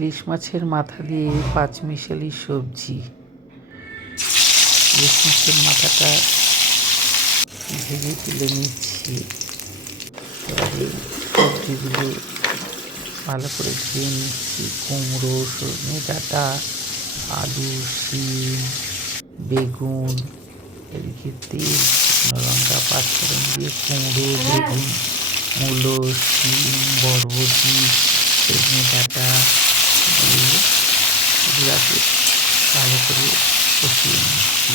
ইলিশ মাছের মাথা দিয়ে পাঁচমিশালি সবজি। ইলিশ মাছের মাথাটা ভেজে তুলে নিচ্ছি। এবারে সবজিগুলো ভালো করে ধুয়ে নিচ্ছি। কুমড়ো, সজনে ডাঁটা, আলু, শিম, বেগুন, এদিকে তেল, শুকনো লঙ্কা, পাঁচফোড়ন দিয়ে কুমড়ো, বেগুন, মূলো, শিম, বরবটি, সজনে ডাঁটা দিয়ে এগুলাকে ভালো করে কষিয়ে নিচ্ছি।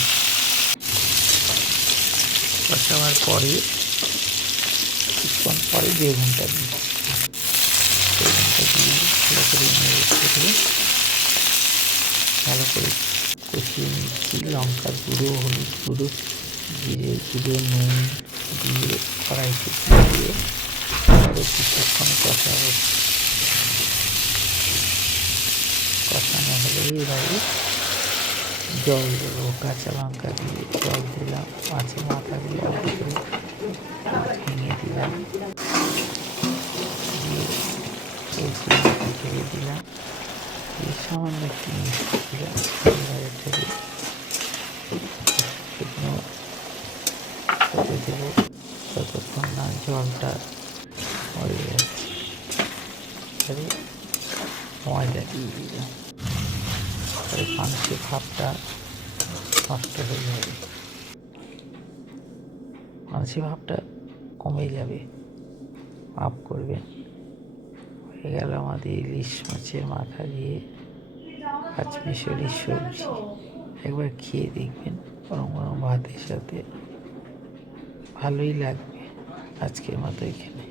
কষাবার পরে কিছুক্ষণ পরে বেগুনটা দিচ্ছি। বেগুনটা দিয়ে ভালো করে নেড়ে চেড়ে ভালো করে কষিয়ে নিচ্ছি। লঙ্কার গুঁড়ো, হলুদ গুঁড়ো, জিরে গুঁড়ো, নুন দিয়ে কড়াইতে দিয়ে আরও কিছুক্ষণ কষাবো। কষানো হলে এবারে জল দেবো। কাঁচা লঙ্কা দিয়ে জল দিলাম। মাছের মাথা দিয়ে অল্প করে ভেঙে দিলাম, দিয়ে ঢেলে দিলাম, দিয়ে সামান্য একটু মিষ্টি দিলাম। এবারে থেকে শুকনো হতে দেবো ততক্ষণ না জলটা মরে যাচ্ছে। এবারে ময়দা দিয়ে দিলাম। তাহলে মাংসের ভাবটা নষ্ট হয়ে যাবে, মাংসের ভাবটা কমে যাবে। মাফ করবেন। হয়ে গেল আমাদের ইলিশ মাছের মাথা দিয়ে পাঁচমিশালি সবজি। একবার খেয়ে দেখবেন গরম গরম ভাতের সাথে, ভালোই লাগবে। আজকের মতো এখানে।